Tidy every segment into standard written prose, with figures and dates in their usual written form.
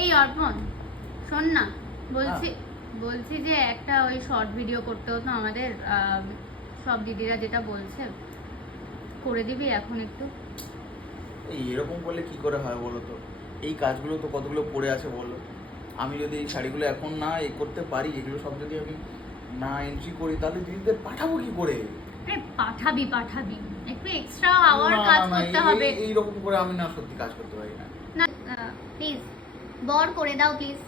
এই অর্পণ শোন না, বলছি বলছি যে একটা ওই শর্ট ভিডিও করতে হতো আমাদের, সব দিদিরা যেটা বলছে করে দিবি এখন একটু। এই এরকম করলে কি করে হয় বলো তো? এই কাজগুলো তো কতগুলো পড়ে আছে বলো। আমি যদি এই শাড়িগুলো এখন না করতে পারি, এগুলো সব যদি আমি না এন্ট্রি করি, তাহলে দিদিদের পাঠাবো কি করে? আরে পাঠাবি পাঠাবি, একটু এক্সট্রা আওয়ার কাজ করতে হবে। এইরকম করে আমি না সত্যি কাজ করতে পারি না। না প্লিজ বর করে দাও প্লিজ।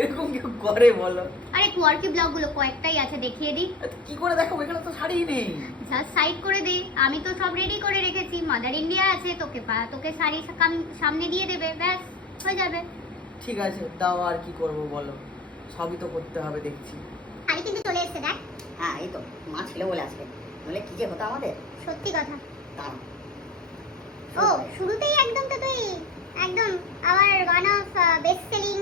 এরকম কেউ করে বলো? আরে কোয়ার্কি ব্লগগুলো কয়েকটাই আছে, দেখিয়ে দিই। কি করে দেখাবো? এখানে তো শাড়ি নেই। জাস্ট সাইড করে দে, আমি তো সব রেডি করে রেখেছি। মাদার ইন্ডিয়া আছে, তোকে শাড়ি সামনে দিয়ে দেবে, ব্যাস হয়ে যাবে। ঠিক আছে, দাও, আর কি করব বলো, সবই তো করতে হবে দেখছি। শাড়ি কিন্তু চলে এসেছে, দেখ। হ্যাঁ, এই তো মা ছিল বলে আজকে, বলে কি যে হতো আমাদের। সত্যি কথা। দাঁড়াও। ও শুরুতেই একদম তো তুই একদম আমার ওয়ান অফ বেস্ট সেলিং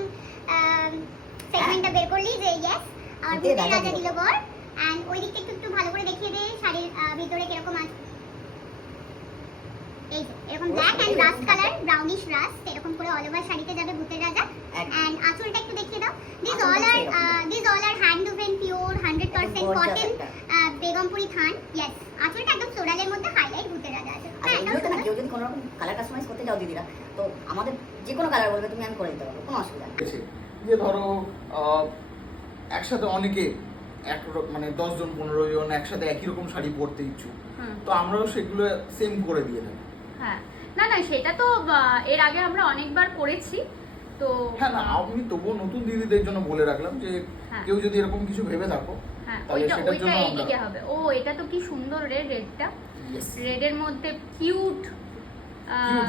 সেগমেন্টটা বের করলি যে ইয়েস আমার ভূতের রাজা দিল বর। এন্ড ওই দিকটা একটু ভালো করে দেখিয়ে দে, শাড়ির ভিতরে কিরকম আছে। এই যে এরকম black and rust colour, brownish rust, এরকম করে অল ওভার শাড়িতে যাবে ভূতের রাজা। এন্ড আঁচলটা একটু দেখিয়ে দাও। This all are hand woven pure 100% cotton Begampuri থান। ইয়েস, আঁচলটা একদম ফ্লোরালের মধ্যে হাইলাইট ভূতের রাজা আছে। হ্যাঁ, এটা না, কেউ যদি কোনো রকম কালার কাস্টমাইজ করতে যাও দিদিরা, তো আমাদের যে কোনো কালার বলবে তুমি, আমি করে দিতে পারবো, কোনো অসুবিধা নেই। যে ধরো একসাথে অনেকে মানে 10 জন 15 জন একসাথে একই রকম শাড়ি পরতে ইচ্ছুক, তো আমরাও সেগুলো সেম করে দিয়ে দেবো। হ্যাঁ, না না সেটা তো এর আগে আমরা অনেকবার করেছি তো। হ্যাঁ, না আমি তবুও নতুন দিদিদের জন্য বলে রাখলাম যে কেউ যদি এরকম কিছু ভেবে থাকো, হ্যাঁ তাহলে সেটার জন্য আমরা এইদিকে হবে। ও এটা তো কি সুন্দর রে, রেডটা, রেডের মধ্যে কিউট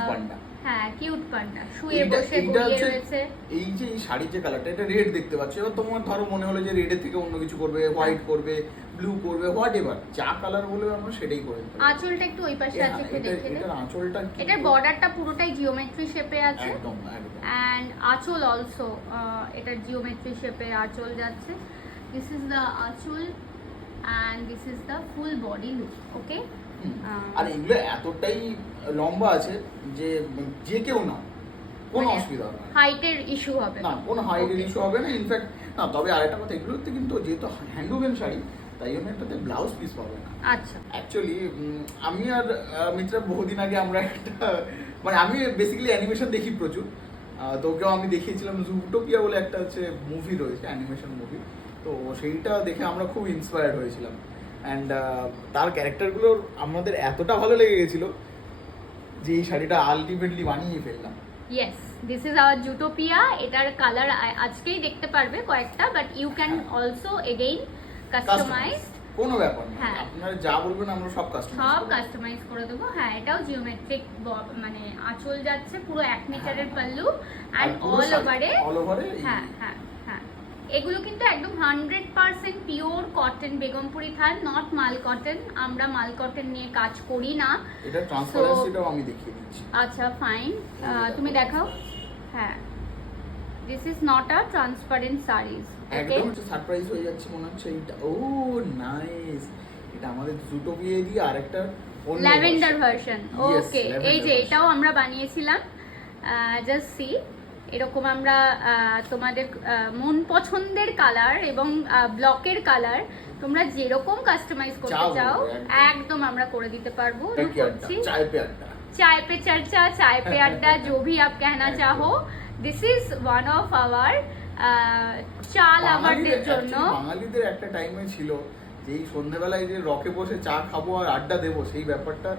পান্ডা। হ্যাঁ, কিউট পান্ডা শুয়ে বসে ঘুরিয়ে রয়েছে। এই যে এই শাড়ির যে কালারটা, এটা রেড দেখতে পাচ্ছ, এবার তোমার ধরো মনে হলো যে রেডের থেকে অন্য কিছু করবে, হোয়াইট করবে, ব্লু করবে, হোয়াট এভার, যা কালার বলবে আমরা সেটাই করে দেব। আঁচলটা একটু ওই পাশে আছে, একটু দেখে দে। এটার আঁচলটা, এটার বর্ডারটা পুরোটাই জিওমেট্রি শেপে আছে। একদম একদম। এন্ড আঁচল অলসো এটা জিওমেট্রি শেপে আঁচল যাচ্ছে। This is the anchal and this is the full body look. Okay, আর এগুলো এতটাই লম্বা আছে যে যে কেউ না, কোনো অসুবিধা হবে না, হাইটের ইস্যু হবে না, কোনো হাইটের ইস্যু হবে না। ইনফ্যাক্ট না, তবে আরেকটা কথা, এগুলোতে কিন্তু যেহেতু হ্যান্ডওমেন শাড়ি, তাই জন্য এটাতে ব্লাউজ পিস পাবে না। আচ্ছা, অ্যাকচুয়ালি আমি আর মিত্রা বহুদিন আগে আমরা একটা, মানে আমি বেসিক্যালি অ্যানিমেশন দেখি প্রচুর, তোকেও আমি দেখিয়েছিলাম, জুটোপিয়া বলে একটা হচ্ছে মুভি রয়েছে, অ্যানিমেশন মুভি, তো সেইটা দেখে আমরা খুব ইন্সপায়ার্ড হয়েছিলাম। অ্যান্ড তার ক্যারেক্টারগুলো আমাদের এতটা ভালো লেগে গেছিলো যে এই শাড়িটা আলটিমেটলি বানিয়ে ফেললাম। Yes, this is our Zootopia. এটার কালার আজকেই দেখতে পারবে কয়েকটা, but you can also again customise. কোনো ব্যাপার না, হ্যাঁ, আপনারা যা বলবেন আমরা সব কাস্টমাইজ করে দেবো। হ্যাঁ, এটাও জিওমেট্রিক, মানে আঁচল যাচ্ছে পুরো 1 মিটারের পাল্লু এন্ড অল ওভারে। হ্যাঁ হ্যাঁ হ্যাঁ, এগুলো কিন্তু একদম 100% pure cotton Begampuri than, not মাল কটন। আমরা মাল কটন নিয়ে কাজ করি না। এটা ট্রান্সপারেন্সিটাও আমি দেখিয়ে দিচ্ছি। আচ্ছা ফাইন, তুমি দেখাও। হ্যাঁ, this is not a transparent series. একদম সারপ্রাইজ হয়ে যাচ্ছে মনে হচ্ছে। এইটা ও নাইস, এটা আমাদের জুটোপিয়া দিয়ে আরেকটা ল্যাভেন্ডার ভার্সন। ওকে, এই যে এটাও আমরা বানিয়েছিলাম। জাস্ট সি, এরকম আমরা তোমাদের মন পছন্দের কালার এবং ব্লকের কালার তোমরা যেরকম কাস্টমাইজ করতে চাও একদম আমরা করে দিতে পারবো। চায় পে চর্চা, চায় পে আড্ডা, जो भी आप कहना चाहो, this is one of our চা লাভারদের জন্য। বাঙালিদের একটা টাইমে ছিল যে এই সন্ধ্যাবেলায় যে রকে বসে চা খাবো আর আড্ডা দেবো, সেই ব্যাপারটা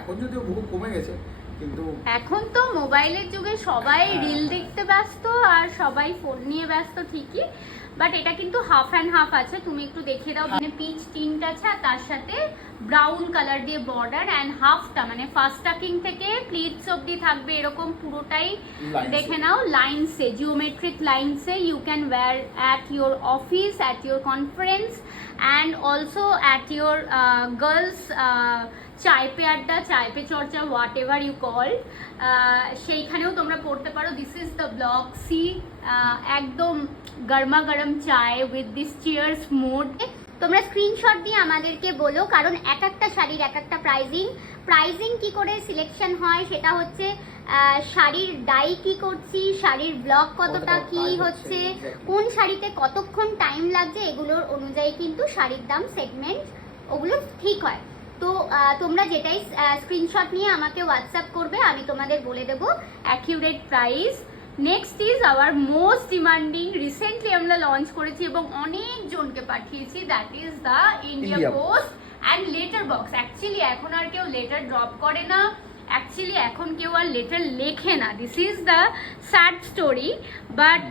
এখন যদিও বহু কমে গেছে, কিন্তু এখন তো মোবাইলের যুগে সবাই রিল দেখতে ব্যস্ত আর সবাই ফোন নিয়ে ব্যস্ত ঠিকই, বাট এটা কিন্তু হাফ অ্যান্ড হাফ আছে। তুমি একটু দেখিয়ে দাও। মানে পিচ টিন্ট আছে আর তার সাথে ব্রাউন কালার দিয়ে বর্ডার, অ্যান্ড হাফটা মানে ফার্স্ট টাকিং থেকে প্লিটস অবধি থাকবে এরকম পুরোটাই। দেখে নাও লাইনসে, জিওমেট্রিক লাইনসে। You can wear at your office, at your conference and also at your girls চায় পে আড্ডা, চায় পে চর্চা, হোয়াট এভার ইউ কল, সেইখানেও তোমরা পড়তে পারো। This is the block C, একদম গরমা গরম চায় উইথ দিস চিয়ার্স মুড। তোমরা স্ক্রিনশট দিয়ে আমাদেরকে বলো, কারণ এক একটা শাড়ির এক একটা প্রাইজিং কি করে সিলেকশন হয় সেটা হচ্ছে শাড়ির ডাই কি করছি, শাড়ির ব্লক কতটা কতটা কি কাজ হচ্ছে, exactly. কোন শাড়িতে কতক্ষণ টাইম লাগছে, এগুলোর অনুযায়ী কিন্তু শাড়ির দাম সেগমেন্ট ওগুলো ঠিক হয়। তো তোমরা যেটাই স্ক্রিনশট নিয়ে আমাকে হোয়াটসঅ্যাপ করবে, আমি তোমাদের বলে দেবো accurate price. Next is our most demanding, recently আমরা লঞ্চ করেছি এবং অনেকজনকে পাঠিয়েছি, that is the India India post and letter box. Actually এখন আর কেউ লেটার ড্রপ করে না, অ্যাকচুয়ালি এখন কেউ আর লেটার লেখে না, this is the sad story. But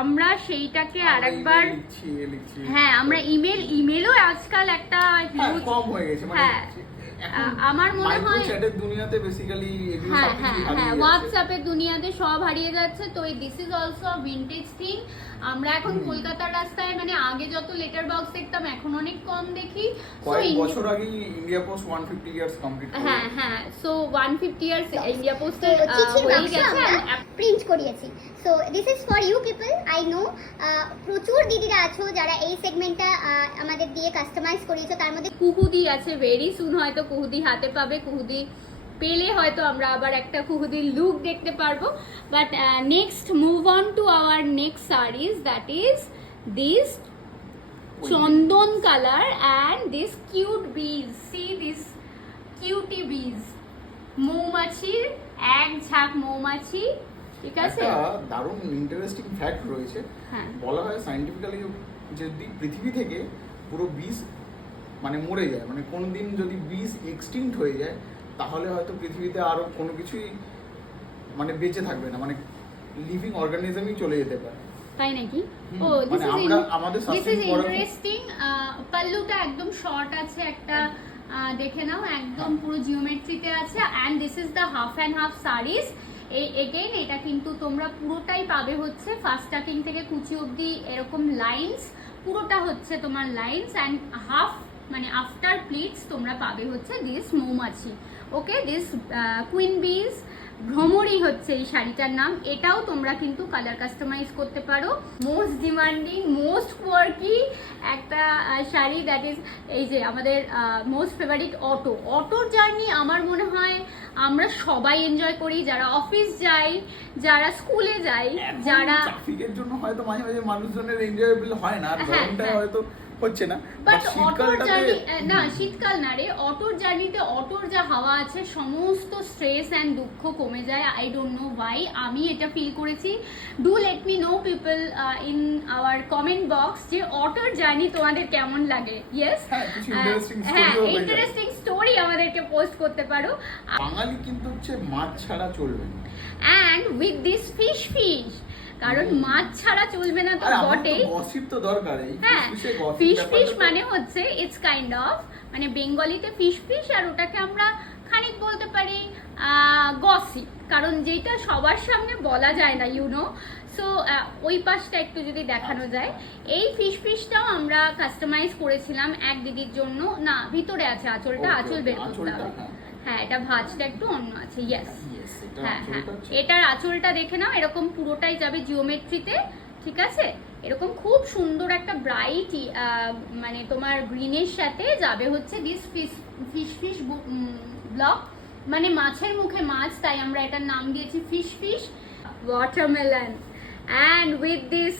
আমরা সেইটাকে আরেকবার, লিখছি হ্যাঁ আমরা ইমেলও আজকাল একটা হিউজ, কম হয়ে গেছে, মানে হ্যাঁ, আমার মনে হয় চ্যাটের দুনিয়াতে বেসিক্যালি এগুলো হ্যাঁ সবকিছু হ্যাঁ হারিয়ে হ্যাঁ যাচ্ছে। হোয়াটসঅ্যাপের দুনিয়াতে সব হারিয়ে যাচ্ছে। তো এই this is also vintage thing. আমরা এখন কলকাতার রাস্তায় মানে আগে যত লেটার বক্স দেখতাম এখন অনেক কম দেখি। So, কয়েক বছর আগেই ইন্ডিয়া পোস্ট 150 ইয়ার্স কমপ্লিট করে। হ্যাঁ হ্যাঁ, সো 150 ইয়ার্স ইন্ডিয়া পোস্টের চিঠির হয়ে বাক্স গেছে। আমরা প্রিন্ট করিয়েছি। So this is for you people. I know প্রচুর দিদিরা আছো যারা এই সেগমেন্টটা আমাদের দিয়ে কাস্টমাইজ করিয়েছো, তার মধ্যে কুহুদি আছে, ভেরি সুন হয়তো কুহুদি হাতে পাবে, কুহুদি পেলে হয়তো আমরা আবার একটা কুহুদি লুক দেখতে পারবো। But next move on to our next series, that is this Chandan colour and this cute বিজ। সি দিস কিউটি বিজ, মৌমাছির এক ঝাঁক মৌমাছি, ঠিক আছে? একটা দারুণ ইন্টারেস্টিং ফ্যাক্ট রয়েছে। হ্যাঁ। বলা হয় সায়েন্টিফিক্যালি যদি পৃথিবী থেকে পুরো বীজ মানে মরে যায়, মানে কোনদিন যদি বীজ এক্সটিংক্ট হয়ে যায়, তাহলে হয়তো পৃথিবীতে আরো কোনো কিছুই মানে বেঁচে থাকবে না, মানে লিভিং অর্গানিজমই চলে যেতে পারে। তাই নাকি? হুম, ও মানে আমরা আমাদের দিস ইজ sustain করার- ইন্টারেস্টিং। পাল্লুটা একদম শর্ট আছে একটা, দেখে নাও একদম পুরো জিওমেট্রিতে আছে। And this is the half and half series. এই এগেইন এটা কিন্তু তোমরা পুরোটাই পাবে হচ্ছে ফার্স্ট স্টার্টিং থেকে কুচি অবধি এরকম লাইন্স, পুরোটা হচ্ছে তোমার লাইন্স অ্যান্ড হাফ মানে আফটার প্লিটস তোমরা পাবে হচ্ছে দিস মৌমাছি। ওকে, দিস কুইন বিজ, ভ্রমরই হচ্ছে এই শাড়িটার নাম। এটাও তোমরা কিন্তু কালার কাস্টমাইজ করতে পারো। মোস্ট ডিমান্ডিং, মোস্ট কোয়ার্কি একটা শাড়ি, দ্যাট ইজ এই যে আমাদের মোস্ট ফেভারিট অটোর জার্নি। আমার মনে হয় আমরা সবাই এনজয় করি, যারা অফিস যাই, যারা স্কুলে যাই, যারা ট্রাফিকের জন্য হয়তো মাঝে মাঝে মানুষজনের এনজয়েবল হয় না, হ্যাঁ, গরমটায় হ্যাঁ। হয়তো হচ্ছে না, বাট বাট অটোর জার্নি, শীতকালটাতে না শীতকাল না রে, অটোর জার্নিতে অটোর যা হাওয়া আছে সমস্ত স্ট্রেস অ্যান্ড দুঃখ কমে যায়। আই ডোন্ট নো ওয়াই, আমি এটা ফিল করেছি। Do let me no people in our comment box যে অটোর জার্নি তোমাদের কেমন লাগে। ইয়েস, হ্যাঁ, কিছু interesting হ্যাঁ story ও হয়ে যায়। ইন্টারেস্টিং স্টোরি আমাদেরকে পোস্ট করতে পারো। বাঙালি কিন্তু হচ্ছে মাছ ছাড়া চলবে না। অ্যান্ড উইথ দিস ফিশ, কারণ মাছ ছাড়া চলবে না তো আর আমার তো বটেই। gossip তো দরকার, এই হ্যাঁ, fish-এ gossip ফিশ ব্যাপারটা তো- মানে হচ্ছে ইটস কাইন্ড অফ মানে বেঙ্গলিতে ফিশ, আর ওটাকে আমরা খানিক বলতে পারি গসিপ, কারণ যেটা সবার সামনে বলা যায় না, ইউ নো। সো ওই পাশটা একটু যদি দেখানো যায়, এই ফিশটাও আমরা কাস্টমাইজ করেছিলাম এক দিদির জন্য। না, ভিতরে আছে আঁচলটা, Okay, আঁচল বের করতে আঁচলটা, হবে। হ্যাঁ। হ্যাঁ, এটা ভাঁজটা একটু অন্য আছে। ইয়েস, Yes, এটা হ্যাঁ হ্যাঁ, আঁচলটা হচ্ছে- এটার আঁচলটা দেখে নাও, এরকম পুরোটাই যাবে জিওমেট্রিতে, ঠিক আছে? এরকম খুব সুন্দর একটা ব্রাইট মানে তোমার গ্রিনের সাথে যাবে হচ্ছে দিস ফিশ ব্লক, মানে মাছের মুখে মাছ, তাই আমরা এটার নাম দিয়েছি fish watermelon. And with this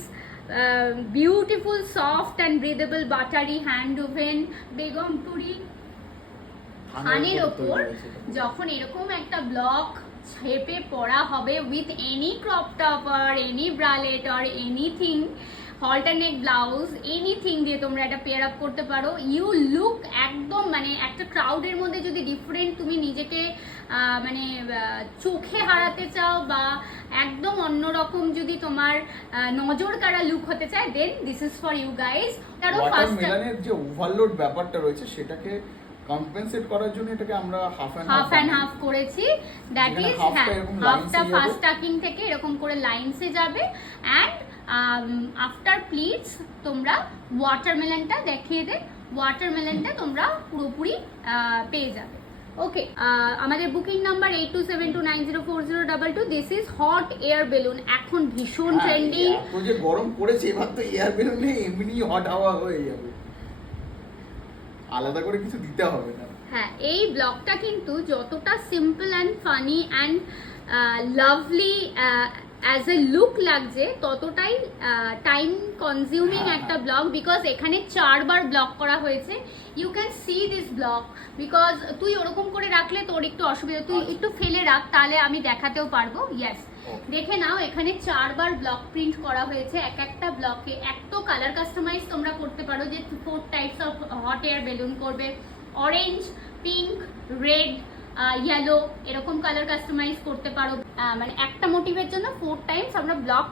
beautiful soft and breathable buttery hand woven Begampuri থানের ওপর যখন এরকম একটা ব্লক ছেপে পড়া হবে উইথ এনি ক্রপ টপ আর এনি ব্রালেট আর এনিথিং, অল্টারনেট ব্লাউজ, এনিথিং দিয়ে তোমরা এটা পেয়ার আপ করতে পারো। ইউ লুক একদম মানে একটা ক্রাউডের মধ্যে যদি ডিফারেন্ট তুমি নিজেকে মানে চোখে হারাতে চাও বা একদম অন্যরকম যদি তোমার নজর কাড়া লুক হতে চায়, then this is for you guys. তারও ফার্স্ট ওয়াটারমেলনের যে ওভারলোড ব্যাপারটা রয়েছে সেটাকে কম্পেনসেট করার জন্য এটাকে আমরা হাফ অ্যান্ড হাফ করেছি, দ্যাট যেখানে ইজ half টা হ্যাঁ, এরকম হাফটা lines এ যাবে। ফার্স্ট টাকিং থেকে এরকম করে লাইনসে যাবে। অ্যান্ড আফটার প্লিটস তোমরা ওয়াটারমেলনটা দেখিয়ে দে, ওয়াটারমেলনটা তোমরা পুরোপুরি পেয়ে যাবে। ওকে, আমাদের booking number 8272904022। This is hot air balloon, এখন ভীষণ ট্রেন্ডিং। এত যে গরম পড়েছে, এবার তো এয়ার বেলুনে এমনি হট হাওয়া হয়ে যাবে, আলাদা করে কিছু দিতে হবে না। হ্যাঁ, এই ব্লগটা কিন্তু যতটা simple and funny and lovely as a look লাগছে, ততটাই টাইম কনজিউমিং একটা ব্লগ, বিকজ এখানে 4 বার ব্লগ করা হয়েছে। You can see this blog, because তুই ওরকম করে রাখলে তোর একটু অসুবিধা, তুই একটু ফেলে রাখ, তাহলে আমি দেখাতেও পারবো। ইয়েস, দেখে নাও, এখানে 4 বার ব্লক প্রিন্ট করা হয়েছে। এক একটা ব্লকে এত কালার কাস্টমাইজ তোমরা করতে পারো, যে 4 types of hot air balloon করবে, অরেঞ্জ, পিঙ্ক, রেড, ইয়েলো, এরকম কালার কাস্টমাইজ করতে পারো। মানে একটা মোটিভের জন্য 4 টাইমস আমরা ব্লক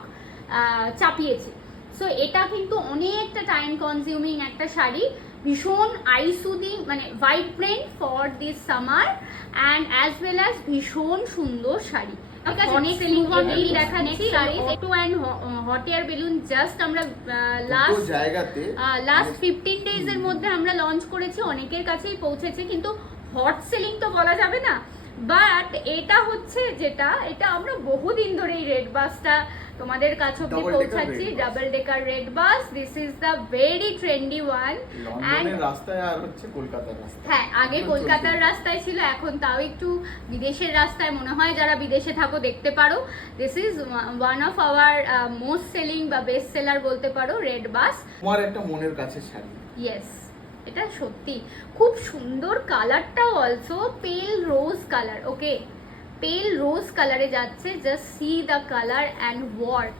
চাপিয়েছি। সো এটা কিন্তু অনেকটা টাইম কনজিউমিং একটা শাড়ি, ভীষণ আই সুদিং, মানে vibrant for this summer and as well as ভীষণ সুন্দর শাড়ি। অনেক দেখাচ্ছি একটু হট এয়ার বেলুন জাস্ট আমরা লাস্ট 15 ডেজ এর মধ্যে আমরা লঞ্চ করেছি, অনেকের কাছেই পৌঁছেছে, কিন্তু হট সেলিং তো বলা যাবে না। বাট এটা হচ্ছে যেটা, এটা আমরা বহুদিন ধরে এই রেড বাসটা তোমাদের কাছে অব্দি পৌঁছাচ্ছি, double decker red bus. This is the very trendy one. লন্ডনের রাস্তায় আর হচ্ছে কলকাতার রাস্তায়। হ্যাঁ, আগে কলকাতার রাস্তায় ছিল, এখন তাও একটু বিদেশের রাস্তায় মনে হয়। যারা বিদেশে থাকো দেখতে পারো। This is one of our most selling বা বেস্ট সেলার বলতে পারো, রেড বাস। তোমার একটা মনের কাছে শাড়ি। ইয়েস, এটা সত্যি খুব সুন্দর। কালারটাও অলসো পেল রোজ কালার। ওকে, পেল রোজ কালারে যাচ্ছে। Just see the colour and work.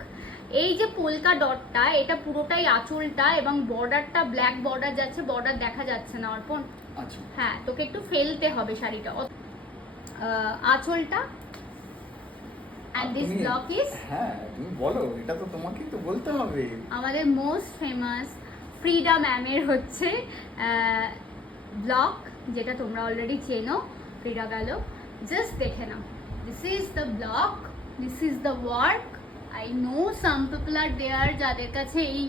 এই যে পোলকা ডটটা, এটা পুরোটাই আঁচলটা, এবং বর্ডারটা ব্ল্যাক বর্ডার যাচ্ছে। বর্ডার দেখা যাচ্ছে না অর্পণ? আচ্ছা, হ্যাঁ, তোকে একটু ফেলতে হবে শাড়িটা। আঁচলটা অ্যান্ড দিস ব্লক ইজ, হ্যাঁ তুমি বলো, এটা তো তোমাকেই তো বলতে হবে। আমাদের মোস্ট ফেমাস ফ্রিডা ম্যামের হচ্ছে ব্লক, যেটা তোমরা অলরেডি চেনো। ফ্রিডা গেল, জাস্ট দেখে নাও। This is the block, this is the work. I know some people are there যাদের কাছে এই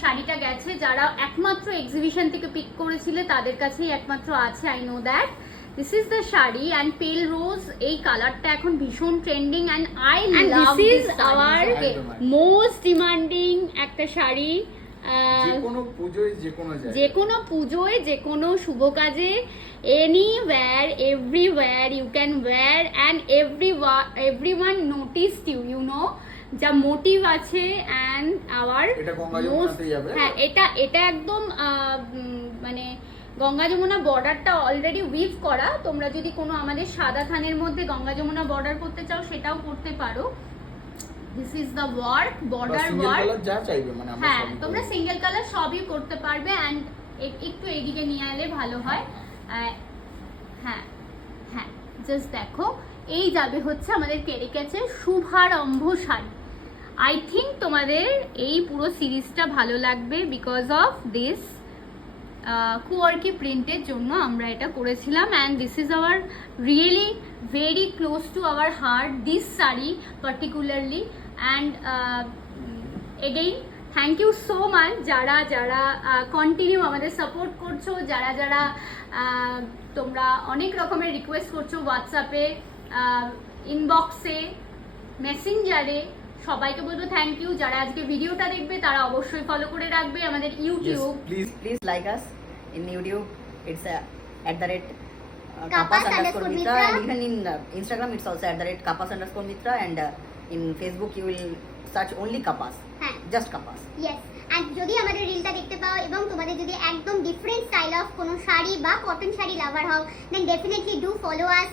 শাড়িটা গেছে, যারা একমাত্র এক্সিবিশন থেকে পিক করেছিলে তাদের কাছেই একমাত্র আছে। I know that. This is the sari and পেল রোজ, এই কালারটা এখন ভীষণ trending and I love this. Hour most demanding একটা শাড়ি। যে কোনো পুজোয়, যে কোনো শুভ কাজে, anywhere, everywhere you can wear and everyone noticed you, you know, যা মোটিভ আছে and our হ্যাঁ, এটা একদম মানে গঙ্গা যমুনা বর্ডারটা অলরেডি উইভ করা। তোমরা যদি কোনো আমাদের সাদা থানের মধ্যে গঙ্গা যমুনা বর্ডার করতে চাও, সেটাও করতে পারো। This is the work, border work. হ্যাঁ, তোমরা সিঙ্গেল কালার সবই করতে পারবে। অ্যান্ড একটু এদিকে নিয়ে এলে ভালো হয়। হ্যাঁ হ্যাঁ, জাস্ট দেখো, এই যাবে হচ্ছে আমাদের কেরিক্যাচের শুভারম্ভ শাড়ি। আই থিঙ্ক তোমাদের এই পুরো সিরিজটা ভালো লাগবে, বিকজ অফ দিস কুয়ার্কি প্রিন্টের জন্য আমরা এটা করেছিলাম। And this is our really very close to our heart, this sari particularly. And again thank you so much যারা যারা কন্টিনিউ আমাদের সাপোর্ট করছো, যারা যারা তোমরা অনেক রকমের রিকোয়েস্ট করছো হোয়াটসঅ্যাপে, ইনবক্সে, মেসেঞ্জারে। সবাইকে বলবো থ্যাংক ইউ। যারা আজকে ভিডিওটা দেখবে তারা অবশ্যই ফলো করে রাখবে আমাদের YouTube. Please like us in YouTube. It's @kapas_mitra, and even in Instagram it's also @kapas_mitra, and in Facebook you will search only kapas. হ্যাঁ, Just kapas. ইয়েস। অ্যান্ড যদি আমাদের রিলটা দেখতে পাও এবং তোমাদের যদি একদম ডিফারেন্ট স্টাইল অফ কোনো শাড়ি বা কটন শাড়ি লাভার হও, then definitely do follow us.